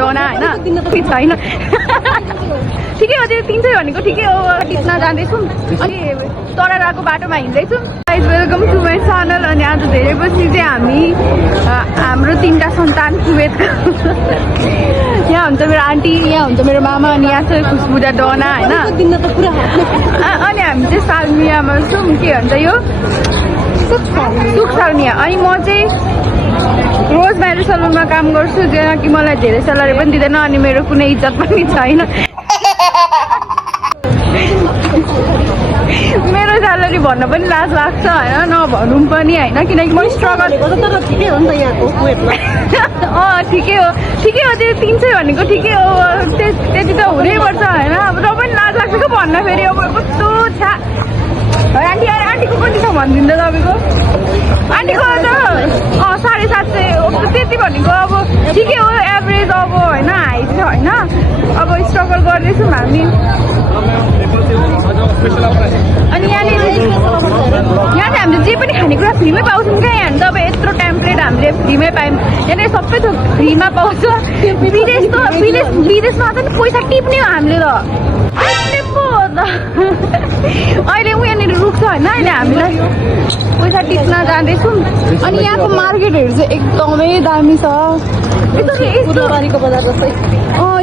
डना होइन छैन ठिकै हो त्यो 300 भनेको ठिकै हो टिप्न जाँदैछौँ अनि तराराको बाटोमा हिँड्दैछौँ guys welcome to my channel अनि आज धेरै पछि चाहिँ हामी हाम्रो 3टा सन्तान कुवेतको यहाँ हुन्छ मेरो आन्टी यहाँ हुन्छ मेरो मामा अनि यहाँ चाहिँ खुसबुदा डना होइन अनि हामी चाहिँ सालमियामा छौँ के भन्छ यो सुख सालमिया अनि म चाहिँ रोज म्यारेज सलुनमा काम गर्छु जहाँ कि मलाई धेरै स्यालेरी पनि दिँदैन अनि मेरो कुनै इज्जत पनि छैन मेरो स्यालेरी भन्न पनि लाज लाग्छ होइन नभनौँ पनि होइन किनकि म स्ट्रगल तर ठिकै हो नि त यहाँको कुवेतमा ठिकै हो त्यो 300 भनेको ठिकै हो त्यति त हुनैपर्छ होइन अब त पनि लाज लाग्छ क्या भन्न फेरि अब कस्तो छा आन्टीको कति छ भनिदिन्छ तपाईँको आन्टीको त 750 त्यति भनेको अब ठिकै हो एभरेज अब होइन हाई छ होइन अब स्ट्रगल गर्दैछौँ हामी अनि यहाँ चाहिँ हामीले जे पनि खानेकुरा फ्रीमै पाउँछौँ क्या यहाँ अब यत्रो टेम्प्लेट हामीले फ्रीमै पायौँ यहाँनिर सबै थोक फ्रीमा पाउँछ विदेशमा त पैसा टिप्ने हो हामीले त अहिले यहाँनिर रुख्छ होइन अहिले हामीलाई पैसा टिप्न जाँदैछौँ अनि यहाँको मार्केटहरू चाहिँ एकदमै दामी छ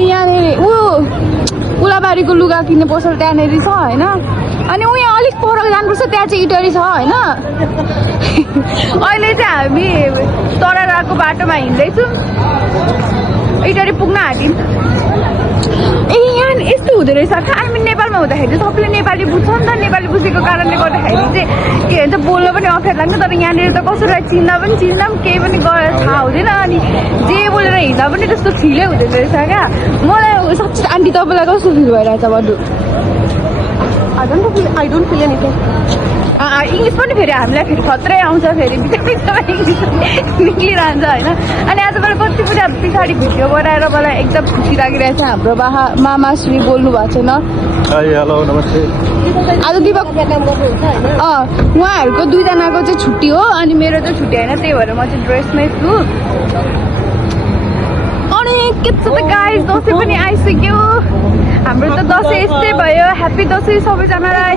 यहाँनिर उलाबारीको लुगा किन्ने पसल त्यहाँनिर छ होइन अनि यहाँ अलिक पर जानुपर्छ त्यहाँ चाहिँ इटरी छ होइन अहिले चाहिँ हामी तराराको बाटोमा हिँड्दैछौँ इटरी पुग्न आँट्यौँ यहाँ यस्तो हुँदो रहेछ हामी नेपालमा हुँदाखेरि चाहिँ सबैले नेपाली बुझ्छ नि त नेपाली बुझेको कारणले गर्दाखेरि चाहिँ के भन्छ बोल्न पनि अप्ठ्यारो लाग्छ तर यहाँनिर त कसैलाई चिन्दा पनि केही पनि गरेर थाहा हुँदैन अनि जे बोलेर हिँड्दा पनि त्यस्तो फिलै हुँदैन रहेछ क्या मलाई साँच्चै आन्टी तपाईँलाई कस्तो फिल भइरहेछ भन्नु I don't feel anything English पनि फेरि हामीलाई फेरि खत्रै आउँछ फेरि बिचमा इङ्ग्लिस निक्लिरहन्छ होइन अनि आज मलाई कति पनि पछाडि भिडियो बनाएर मलाई एकदम खुसी लागिरहेछ हाम्रो मामाश्री बोल्नु भएको छैन हेलो नमस्ते आज दिपक उहाँहरूको 2जनाको चाहिँ छुट्टी हो अनि मेरो चाहिँ छुट्टी होइन त्यही भएर म चाहिँ ड्रेसमै छु अनि के छ त गाइस दसैँ पनि आइसक्यो हाम्रो त दसैँ यस्तै भयो ह्याप्पी दसैँ सबैजनालाई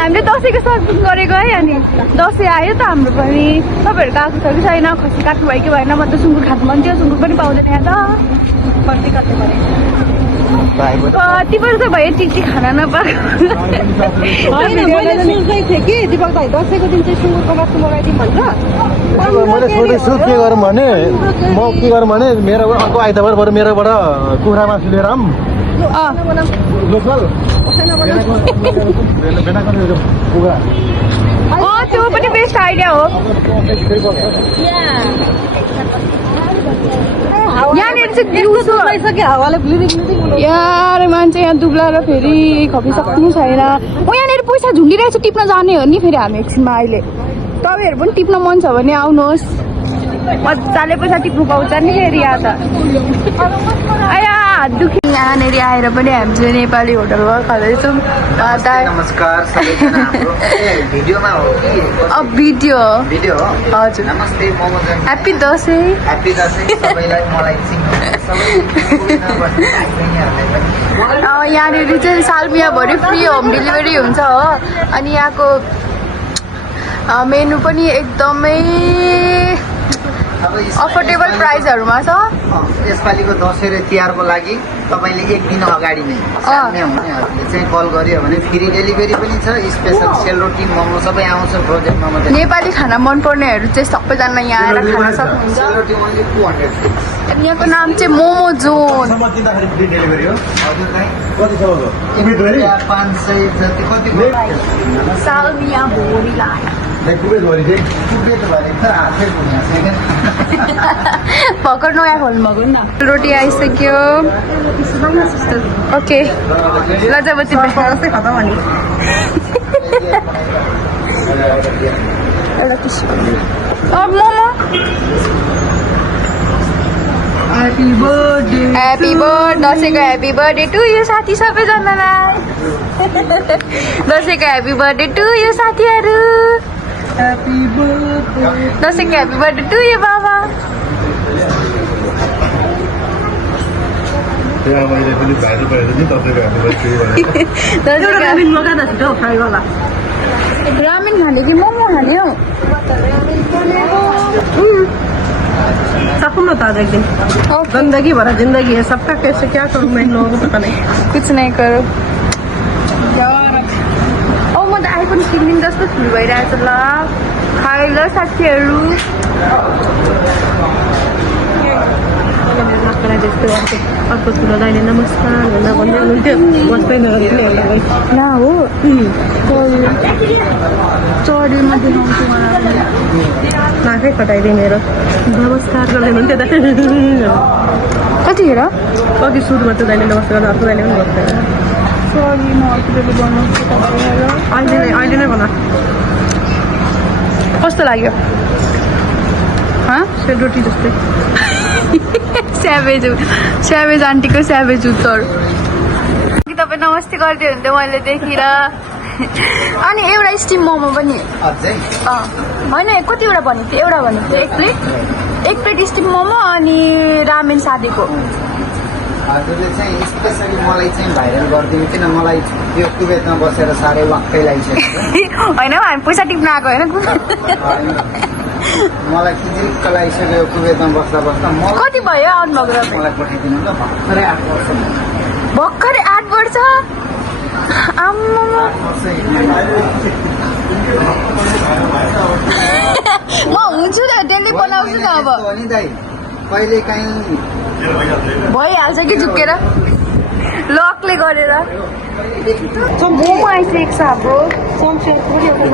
हामीले दसैँको सपिङ गरेको है अनि दसैँ आयो त हाम्रो पनि तपाईँहरूको आएको छ कि छैन खसी काट्नु भयो कि भएन म त सुँगुर खानु मन थियो सुँगुर पनि पाउँदैन यहाँ त खसी काट्नु पऱ्यो कति वर्ष भयो चिची खान नपाएको कि दिपक भाइ दसैँको दिन चाहिँ सुँगुरको मासु मगाइदिउँ भनेर मैले सोधेछु के गरौँ भने म के गरौँ भने मेरो अर्को आइतबार बरु मेरोबाट कुखुरा मासु लिएर लोकल त्यो पनि बेस्ट आइडिया हो यहाँनिर चाहिँ दिउँसो यार मान्छे यहाँ दुब्लाएर फेरि खपिसक्नु छैन यहाँनिर पैसा झुन्डिरहेछ टिप्न जाने हो नि फेरि हामी एकछिनमा अहिले तपाईँहरू पनि टिप्न मन छ भने आउनुहोस् मजाले पैसा टिप्नु पाउँछ नि फेरि यहाँ त आया हात दुखी यहाँनिर आएर पनि हामी चाहिँ नेपाली होटलमा खाँदैछौँ नमस्कार सबैजना हाम्रो भिडियोमा हो कि भिडियो हजुर नमस्ते ह्याप्पी दसैँ सबैलाई मलाई यहाँनिर चाहिँ सालमियाभरि फ्री होम डेलिभरी हुन्छ हो अनि यहाँको मेनु पनि एकदमै अफोर्डेबल प्राइसहरूमा छ यसपालिको दसैँ र तिहारको लागि तपाईँले एक दिन अगाडि नै चाहिँ कल गर्यो भने फ्री डेलिभरी पनि छ स्पेसल सेलरोटी मोमो सबै आउँछ प्रोजेक्टमा मात्रै नेपाली खाना मनपर्नेहरू चाहिँ सबैजना यहाँ आएर खान सक्नुहुन्छ यहाँको नाम चाहिँ मोमो जोन 500 जति कति सालमिया भोरी लाया भर्खर नयाँ खोल्नु भएको नि त रोटी आइसक्यो okay Lajawati momo happy birthday दसैँको ह्याप्पी बर्थडे टु यो साथी सबैजनालाई दसैँको ह्याप्पी बर्थडे टु यो साथीहरू दसैँको ह्याप्पी बर्थडे टु यो बाबा त्यहाँ मैले पनि भाजी परेको नि तपाईँको हामीलाई केही भनेको रामेन खाने कि मोमो खाने हौ सकूँ ना ताज़ा एक दिन गंदगी भरा जिंदगी है सबका कैसे क्या करूँ मैं इन लोगों को पता नहीं कुछ नहीं करो औ म त आइफोन किनिदिउँ जस्तो फिल भइरहेछ ल खाए ल साथीहरू अर्को ठुलो दाइले नमस्कार भन्दा भन्दै हुनुहुन्थ्यो बस्दैन न हो चढेमा देखाउँछु मलाई नाकै खटाइदिए मेरो नमस्कार गर्दै हुनुहुन्थ्यो कतिखेर अघि सुरुमा त दाइले नमस्कार गर्दा अर्को दाइले पनि गर्दैन सरी म अर्कोपल्टि बनाउँछु अहिले नै भन कस्तो लाग्यो सेलरोटी जस्तै स्याभेज आन्टीको स्याभेज उत्तर तपाईँ नमस्ते गर्दै हुन्थ्यो मैले देखेर अनि एउटा स्टिम मोमो पनि अझै होइन कतिवटा भनेको थियो एउटा भनेको थियो एक प्लेट स्टिम मोमो अनि रामेन सादेको हजुरले चाहिँ स्पेसली मलाई चाहिँ भाइरल गरिदिनु किन मलाई त्यो कुवेतमा बसेर साह्रै वाक्कै लागिसक्यो होइन हामी पैसा टिप्न आएको होइन मलाई किजिक्क लागिसक्यो कुवेतमा बस्दा बस्दा कति भयो आउनुभएको तपाईँ मलाई पठाइदिनु ल भर्खरै 8 वर्ष भर्खरै 8 वर्ष आम्मा म हुन्छु त डेली बनाउँछु त अब नि दाइ कहिले काहीँ भइहाल्छ कि झुक्केर लकले गरेर मोमो आइसकेको छ हाम्रो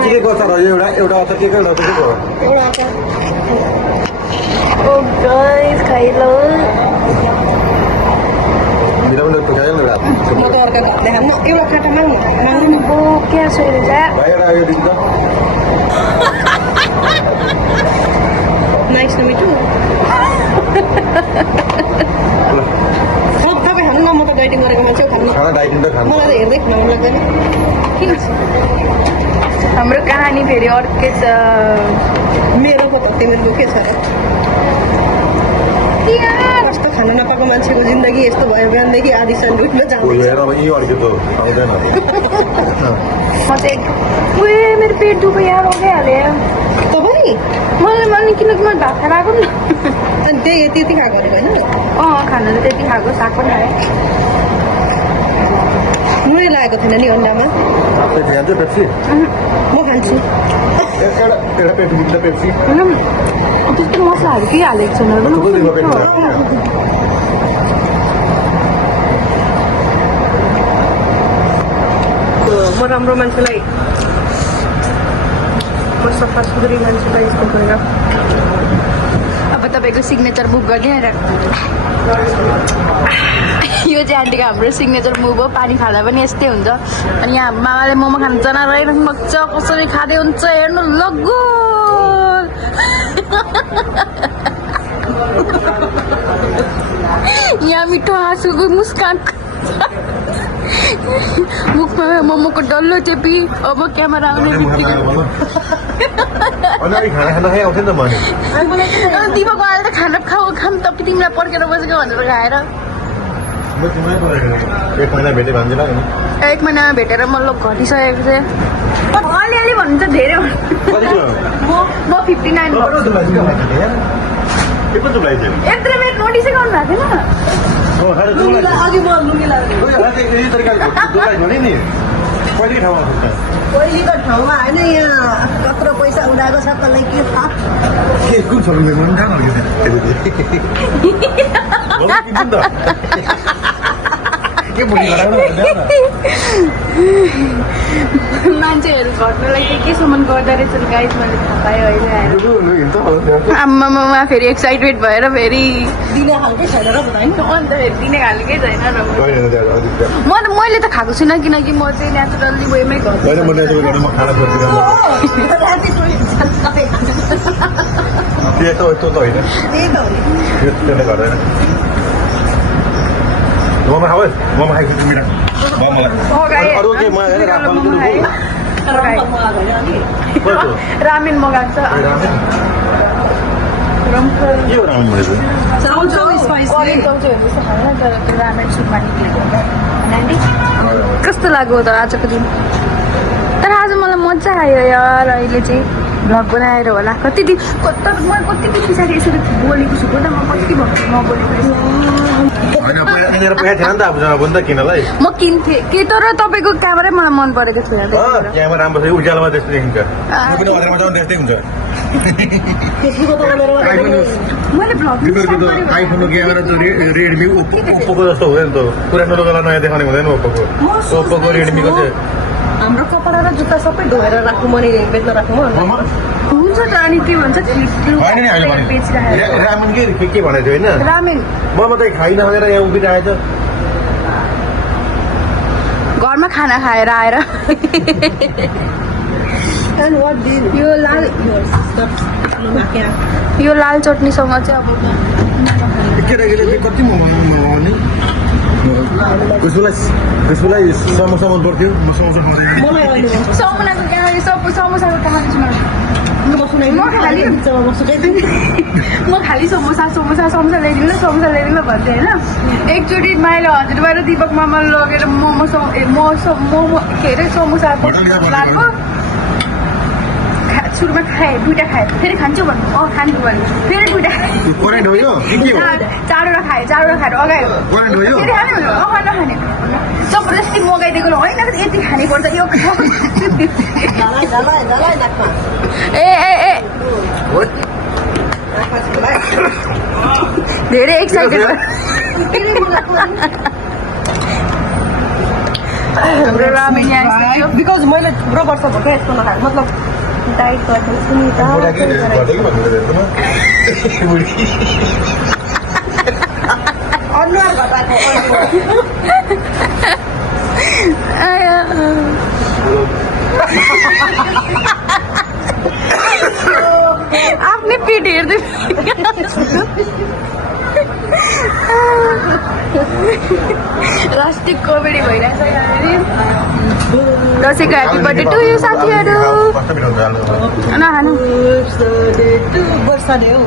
के गर्छ र एउटा अचार के एउटा के हो ओ गाइस खाइलो मिलाउनु त खायो नि रात म त अर्को देखाम न एउटा काटा माग्नु ओ के सोइले जा बाहिर आयो दिन त नाइस न मिठो तपाईँ खानु न म त डाइटिङ गरेको मान्छे हो खानु खाना डाइटिङ त खानु मलाई त हेर्दै खानु मन लाग्दैन किन हाम्रो कहानी फेरि अर्कै छ मेरो पो तिमीहरूको के छ र कस्तो खान नपाएको मान्छेको जिन्दगी यस्तो भयो बिहानदेखि आधी सन्डुटमा कोही जाँदैछ हेर अब यी अड्के त आउँदैन म चाहिँ उयो मेरो पेट दुखो यहाँ रोगिहालेँ तपाईँ मलाई किनकि मैले भात खाएर आएको नि अनि त्यही त्यति खाएको अरे होइन खानु त त्यति खाएको साग पनि खाएँ नुनै लागेको थिएन नि अन्डामा खान्छ पेप्सी म खान्छु एउटा पेप्सी पेप्सी त्यस्तो मसलाहरू केही हालेको छैन म राम्रो मान्छेलाई म सफा सुग्री मान्छेलाई यस्तो गरेर अब तपाईँको सिग्नेचर बुक गर्ने आएर यो चाहिँ आन्टीको हाम्रो सिग्नेचर मुभ हो पानी खाँदा पनि यस्तै हुन्छ अनि यहाँ मामाले मोमो खानु जनाइरहनु भएको छ कसरी खाँदै हुन्छ हेर्नु लगु यहाँ मिठो हाँसुको मुस्कान मुखमा मोमोको डल्लो टेपी अब क्यामेरा आउने बित्तिकै खाना खाना खाइ आउँथ्यो नि त भने दिमागको आएर त खाना खाम त तिमीलाई पर्खेर बसेको भनेर खाएर एक महिना भेटेँ भान्जेला नि 1 महिनामा भेटेर म लोक घटिसकेको थिएँ अलिअलि भन्नु त धेरै म 59 यत्रो मिनट नोटिसै गर्नु भएको थिएन अघि म लुङ्गी लाग्यो पहिलेको पहिलेको ठाउँमा होइन यहाँ कत्रो पैसा उडाएको छ तँलाई के थाहा कुन छ मान्छेहरू घट्नुलाई के सामान गर्दो रहेछ गाइस मैले थाहा पाएँ अहिले आएर आम्मामा फेरि एक्साइटेड भएर फेरि दिने खालकै छैन र होइन अन्त फेरि दिने खालकै छैन र मैले त खाएको छुइनँ किनकि म चाहिँ नेचुरल्ली वेमै गर्छु मोमो खाऊ मोमो खाएको मिठा रामेन मगाएको छ के हो रामेन भनेको चाउचाउ स्पाइसी करेन्ट चाउचाउहरू जस्तो खाएन तर त्यो रामेन सुपमा निक्लेको हुन्छ आन्टी कस्तो लाग्यो त आजको दिन तर आज मलाई मजा आयो यार अहिले चाहिँ भ्लग बनाएर होला कति दिन म कति दिन पछाडि यसरी बोलेको छु त म कति भन्छु नबोलेको होइन यहाँनिर पैसा थिएन नि त अब जग्गा पनि त किनलाई म किन्थेँ के तर तपाईँको क्यामेरै मलाई मन परेको थिएन क्यामेरा राम्रो छ उज्यालोमा त्यस्तो देखिन्छ त्यो पनि अधारमा जाउँ त्यस्तै हुन्छ मैले भ्लग तिमीहरूको त आइफोनको क्यामेरा त रेडमी ओप्पोको जस्तो हुँदैन त पुरानो लोकलाई नयाँ देखाउने हुँदैन ओप्पोको रेडमीको चाहिँ हाम्रो कपडा र जुत्ता सबै धोएर राख्नु मनी बेच्न राख्नु हुन्छ त अनि के भन्छ होइन नि अहिले भने रामेन के भनेको थियो होइन रामेन म मात्रै खाइन भनेर यहाँ उभिरहेछ घरमा खाना खाएर आएर And what did यो लाल यो लाल चटनीसँग चाहिँ अब केटाकेटीले चाहिँ कति मगाउने त्यसलाई समोसा मन पर्थ्यो म समोसा खाँदैन समोसाको समोसाको कहानी म खालि समोसा ल्याइदिनु ल भन्थेँ होइन एकचोटि मैले हजुरबा र दिपक मामाले लगेर मोमो के अरे समोसा लाएको सुरुमा खाएँ दुइटा खाएँ फेरि खान्छु भन्नु खान्छु भन्नु फेरि दुइटा करेन्ट हो यो चारवटा खाएँ अगायो फेरि खाने भन्नु नखाने जबरजस्ती मगाइदिएको होइन यति खाने पर्छ यो ए धेरै एक्साइटेड हाम्रो रामेन यहाँ आइसक्यो बिकज मैले थुप्रो वर्ष भयो यस्तो नखाएको मतलब डाइट गर्दैछु नि त अनुहार आफ्नै पेट हेर्दै लास्टिक कमेडी भइरहेछ दसैँको ह्याप्पी बर्थडे टु यु साथीहरू नखानु वर्षले हो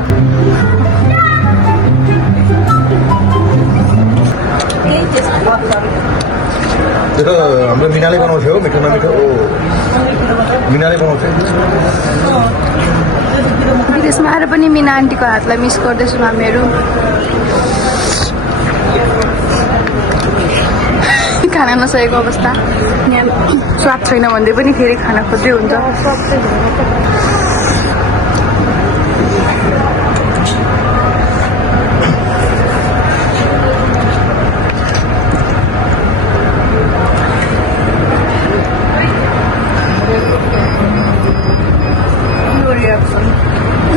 त्यो त हाम्रो मिनाले बनाउँथ्यो मिठो नमिठो मिनाले बनाउँथ्यो विदेशमा आएर पनि मिना आन्टीको हातलाई मिस गर्दैछौँ हामीहरू खाना नसकेको अवस्था यहाँ स्वाद छैन भन्दै पनि फेरि खाना खोज्दै हुन्छ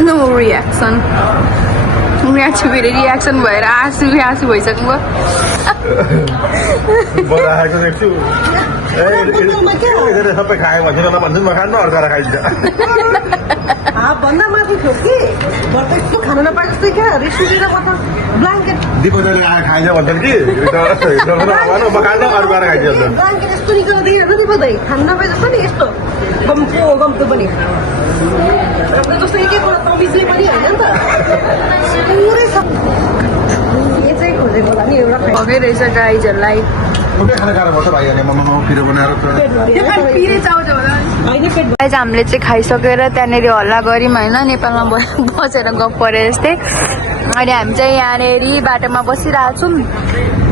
नो रियाक्सन यहाँ फेरि रियाक्सन भएर आँसु भइसक्नु बनाएको देख्छु सबै खायो भने भन्छु नखानु अर्काएर खाइन्छ भन्दा माथि थियो कि घरको यस्तो खानु नपाए जस्तै क्या रिस उठेर कता ब्ल्याङ्केट दिपकले आएर खाइन्छ भन्छन् कि खानु अर्काएर खाइन्छ ब्ल्याङ्केट यस्तो निकालेर दिइहाल्छ नि बधाई खानु नपाए जस्तो नि यस्तो गम्तो पनि हाम्रो जस्तो एक एकवटा तमिजले पनि होइन नि त पुरै सब यो चाहिँ खोजेको होला नि एउटा भएकै रहेछ गाइजहरूलाई कुनै खाना गाह्रो पर्छ भाइ अनि ममा पिरो बनाएर गाइज हामीले चाहिँ खाइसकेर त्यहाँनिर हल्ला गऱ्यौँ होइन नेपालमा बसेर गफ परे जस्तै अहिले हामी चाहिँ यहाँनिर बाटोमा बसिरहेको छौँ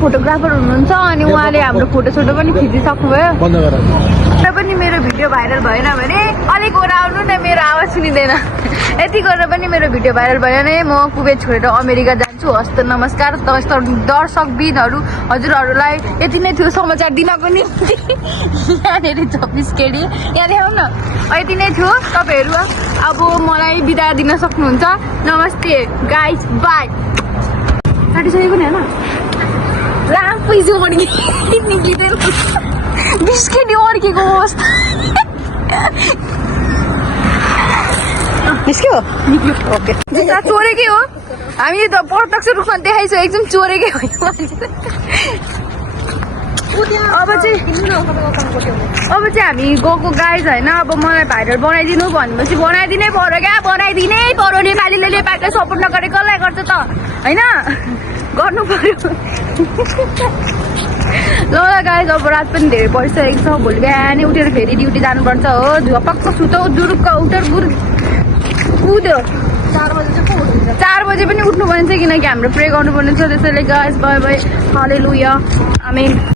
फोटोग्राफर हुनुहुन्छ अनि उहाँले हाम्रो फोटोसोटो पनि खिचिसक्नुभयो बन्द गर र पनि मेरो भिडियो भाइरल भएन भने अलिक ओराउनु न मेरो आवाज सुनिँदैन यति गरेर पनि मेरो भिडियो भाइरल भयो भने म कुवेत छोडेर अमेरिका जान्छु हस्त नमस्कार दर्शकबिनहरू हजुरहरूलाई यति नै थियो समाचार दिनको निम्ति यहाँनिर 26 केडी यहाँ देखाउँ न यति नै थियो तपाईँहरू अब मलाई बिदा दिन सक्नुहुन्छ नमस्ते गाइस बाई काटिसकेको नि होइन पैसा निक्लिँदैन बिस्किट अड्केको होस् निस्क्यो निक्ल्यो ओके चोरेकै हो हामी त प्रत्यक्ष रूपमा देखाइसकेको छौँ चोरेकै होइन अब चाहिँ हामी गएको गाइज होइन अब मलाई भाइरल बनाइदिनु भनेपछि बनाइदिनै पर्यो क्या बनाइदिनै पर्यो नेपालीले नेपालीलाई सपोर्ट नगरे कसलाई गर्छ त होइन गर्नु पर्यो ल गाइज अब रात पनि धेरै परिसकेको छ भोलि बिहानै उठेर फेरि ड्युटी जानुपर्छ हो झपक्क सुतौ जुरुक्क उठेर कुद्यो 4 बजे पनि उठ्नु पर्ने छ किनकि हाम्रो प्रे गर्नुपर्ने छ त्यसैले guys by by hallelujah amen